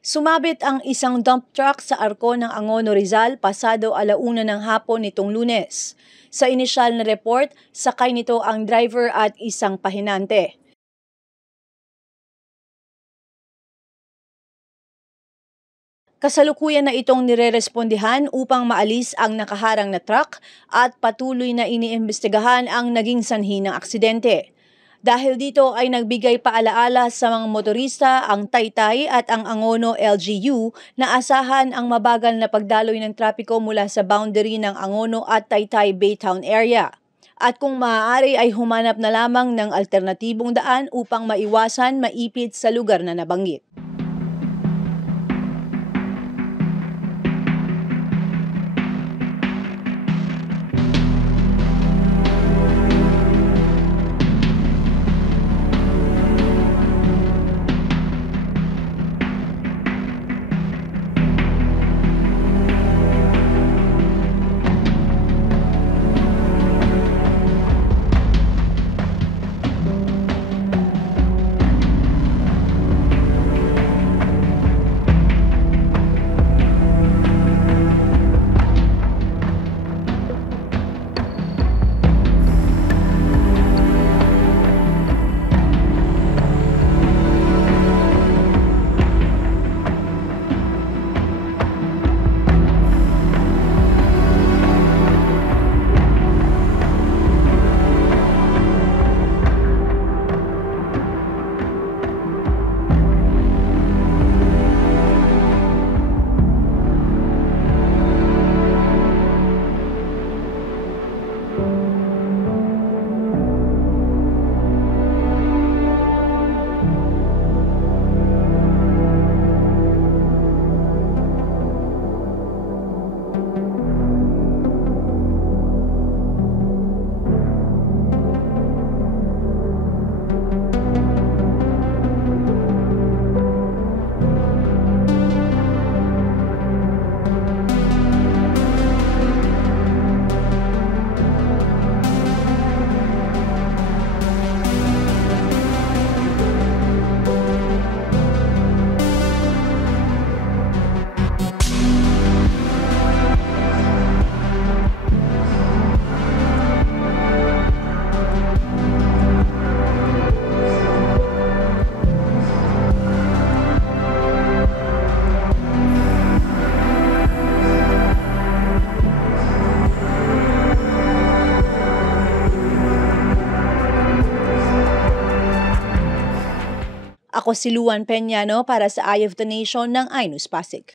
Sumabit ang isang dump truck sa arko ng Angono, Rizal pasado 1:00 ng hapon nitong Lunes. Sa inisyal na report, sakay nito ang driver at isang pahinante. Kasalukuyan na itong nirerespondihan upang maalis ang nakaharang na truck at patuloy na iniimbestigahan ang naging sanhi ng aksidente. Dahil dito ay nagbigay paalaala sa mga motorista ang Taytay at ang Angono LGU na asahan ang mabagal na pagdaloy ng trapiko mula sa boundary ng Angono at Taytay Baytown area. At kung maaari ay humanap na lamang ng alternatibong daan upang maiwasan maipit sa lugar na nabanggit. Ako si Luan Peñano para sa Eye of the Nation ng iNews Pasig.